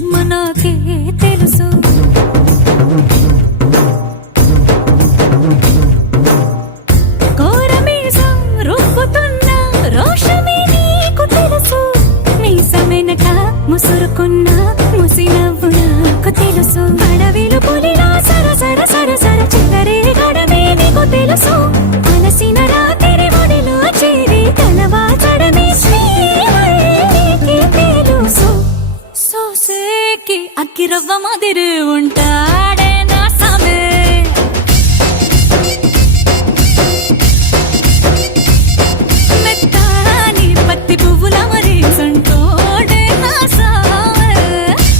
జన్మ నాకే తెలుసు. కోరమీసం రుబ్బుతున్న రోషమే నీకు తెలుసు. మీసమెనక ముసురుకున్న ముసి నవ్వు నాకు తెలుసు. అడవిలు పులిలా సరసర సరసర చిల్లరే గడమే నీకు తెలుసు. అలసిన రాత్రి ఒడిలో చేరి తలవాచడమే శ్రీవల్లికి తెలుసు. సోసేకి అక్కిరవ్వ మాదిరి ఉంటా